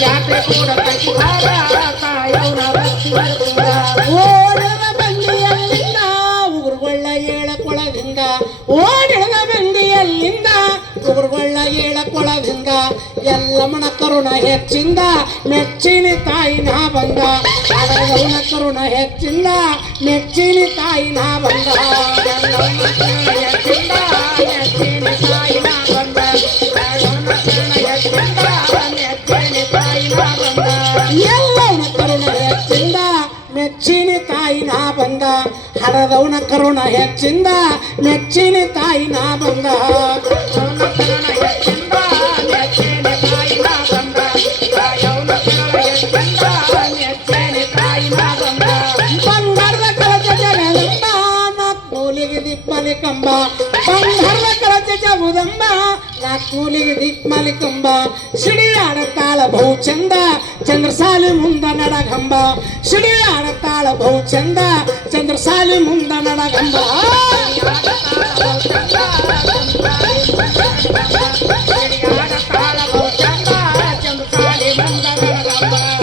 ಜಾತ್ರೆ ಕೂಡ ಕಟ್ಟಿವಾರ ಕಾಯವ್ನ ಭಕ್ತಿ ಬರುವುದ ಓಡದ ಬಂದಿಯಲ್ಲಿಂದ ಉಗುರುಗೊಳ್ಳ ಏಳಕೊಳದಿಂದ ಓಡಿಳದ ಬಂದಿಯಲ್ಲಿಂದ ಉಗುರುಗೊಳ್ಳ ಏಳಕೊಳದಿಂದ ಎಲ್ಲಮ್ಮನ ಕರುಣ ಹೆಚ್ಚಿಂದ ಮೆಚ್ಚಿನ ತಾಯಿನ ಬಂದ ಅವನ ಕರುಣ ಹೆಚ್ಚಿಂದ ಮೆಚ್ಚಿನ ತಾಯಿನ ಬಂದ ಎಲ್ಲಮ್ಮನ ಕರುಣ ಹೆಚ್ಚಿಂದ ಮೆಚ್ಚಿನ ತಾಯಿನ ಬಂದ ಎಲ್ಲಮ್ಮನ ಕರುಣ ಹೆಚ್ಚಿಂದ ಮೆಚ್ಚಿನ ತಾಯಿನ ಬಂದ ಎಲ್ಲವನ ಕರುಣ ಹೆಚ್ಚಿಂದ ಮೆಚ್ಚಿನ ತಾಯಿನ ಬಂದ ಹರದವನ ಕರುಣ ಹೆಚ್ಚಿಂದ ಮೆಚ್ಚಿನ ತಾಯಿನ ಬಂದ ಎಲ್ಲಮ್ಮನ ಕರುಣ ಹೆಚ್ಚಿಂದ ಮೆಚ್ಚಿನ ತಾಯಿನ ಬಂದ ಕಾಯವ್ನ ಕರುಣ ಹೆಚ್ಚಿಂದ ಮೆಚ್ಚಿನ ತಾಯಿನ ಬಂದ ಬಂಗಾರದ ಕಳಚ ಜಗದಂಬ ನಾಲ್ಕೂಲಿಗೆ ದಿಕ್ಮಲಿ ಕಂಬ ಬಂಗಾರದ ಕಳಚ ಜಗುದಂಬ ನಾಲ್ಕೂಲಿಗೆ ದಿಕ್ಮಲಿ ಕಂಬ ಸಿಡಿಯಾಡ ತಾಳ ಬಹು ಚಂದ ಚಂದ್ರಸಾಲಿ ಮುಂದ ನಡಗಂಬ ಸಿಡಿಯಾಡ ತಾಳ ಬಹು ಚಂದ ಚಂದ್ರಸಾಲಿ ಮುಂದ ನಡಗಂಬ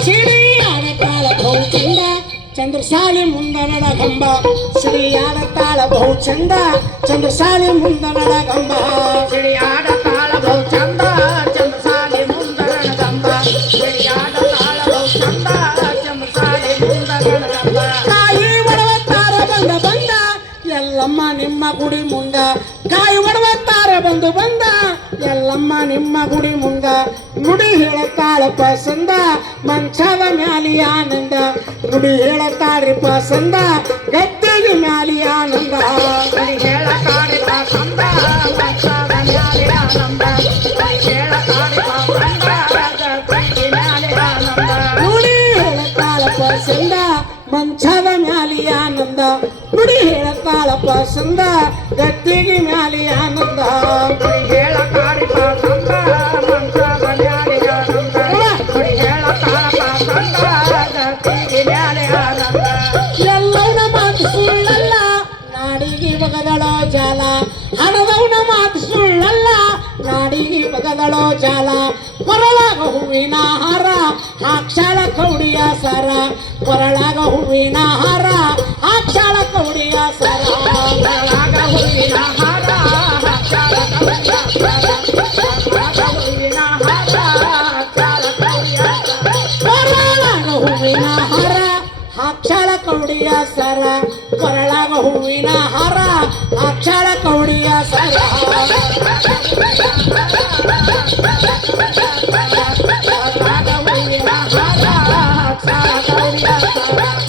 ಸಿಡಿಯಾಡ ತಾಳ ಬಹು ಚಂದ ಚಂದ್ರಸಾಲಿ ಮುಂದ ನಡಗಂಬ ಸಿಡಿಯಾಡ ತಾಳ ಬಹು ಚಂದ ಚಂದ್ರಸಾಲಿ ಮುಂದ ನಡಗಂಬ ಸಿಡಿಯಾಡ ತಾಳ ಬಹು ಚಂದ ಚಂದ್ರಸಾಲಿ ಮುಂದ ನಡಗಂಬ ಸಿಡಿಯಾಡ ತಾಳ ಬಹು ಚಂದ ಚಂದ್ರಸಾಲಿ ಮುಂದ ನಡಗಂಬ ಕಾಯಿ ಒಡವತ್ತಾರ ಬಂದ ಬಂದ ಎಲ್ಲಮ್ಮ ನಿಮ್ಮ ಗುಡಿ ಮುಂದ ಕಾಯಿ ಒಡವತ್ತಾರ ಬಂದು ಬಂದ ಎಲ್ಲಮ್ಮ ನಿಮ್ಮ ಗುಡಿ ಮುಂದ ನುಡಿ ಹೇಳತ್ತಾಳ ಪಸಂದ ಮಂಚದ ಮ್ಯಾಲಿ ಆನಂದ ನುಡಿ ಹೇಳತ್ತಾಳ್ರಿ ಪಸಂದ ಗದ್ದೆಗೆ ಮ್ಯಾಲಿ ಆನಂದ ಹೇಳ ಕಾಡಿ ಪಾಸಂದ ಮಂಚದ ಮ್ಯಾಲೆ ಆನಂದ ಹೇಳ ಕಾಡಿ ಪಾಸಂದ ಗದ್ದೆಗೆ ಮ್ಯಾಲೆ ಆನಂದ ನುಡಿ ಹೇಳತ್ತಾಳ ಪಸಂದ ಮಂಚದ ಮ್ಯಾಲಿ ಆನಂದ ನುಡಿ ಹೇಳತ್ತಾಳ ಪಸಂದ ಗದ್ದೆಗೆ ಮ್ಯಾಲಿ ಆನಂದ ಹೇಳ ಕಾಡಿ ಪಾಸಂದ ಮಂಚದ ಮ್ಯಾಲೆ ಆನಂದ ಹೇಳ ಕಾಡ ಪಾಸಂದ ಗದ್ದೆಗೆ ಮ್ಯಾಲೆ ಆನಂದ ಎಲ್ಲವನ ಮಾತು ಸುಳ್ಳಲ್ಲ ನಾಡಿಗೆ ಬಗದಳೋ ಜಾಲ ಹಣದವನ ಮಾತು ಸುಳ್ಳಲ್ಲ ನಾಡಿಗೆ ಬಗದಳೋ ಜಾಲ ಕೊರಳಾಗ ಹೂವಿನ ಹಾರ ಹಾಕ್ಷಾಳ ಕೌಡಿಯ ಸರ ಕೊರಳಾಗ ಹೂವಿನ ಹಾರ ಹಾಕ್ಷಾಳ ಕೌಡಿಯ ಸರ ಕೊರಳಾಗ ಹೂವಿನ ಹಾರ ಹಾಕ್ಷಾಳ ಕೌಡಿಯ ಸರ ಕೊರಳಾಗ ಹೂವಿನ ಹಾರ ಹಾಕ್ಷಾಳ ಕೌಡಿಯ ಸರ ಕೊರಳಾಗ ಹೂವಿನ ಹಾರ ಹಾಕ್ಷಾಳ ಕೌಡಿಯ ಸರ ಕೊರಳಾಗ ಹೂವಿನ ಹಾರ ಹಾಕ್ಷಾಳ ಕೌಡಿಯ ಸರ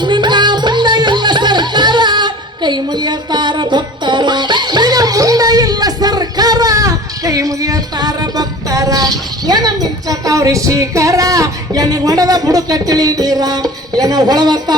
ನಿನ್ನ ಮುಂದೆ ಇಲ್ಲ ಸರ್ಕಾರ ಕೈ ಮುಗಿಯತಾರ ಭಕ್ತರ ನಿನ್ನ ಮುಂದೆ ಇಲ್ಲ ಸರ್ಕಾರ ಕೈ ಮುಗಿಯತಾರ ಭಕ್ತರ ಏನ ಮಿಂಚತಾವ್ರಿ ಶೀಕರ ಎನ ಹೊಡೆದ ಬುಡಕ ತಿಳಿದೀರ ಏನ ಹೊಳವತ್ತಾವ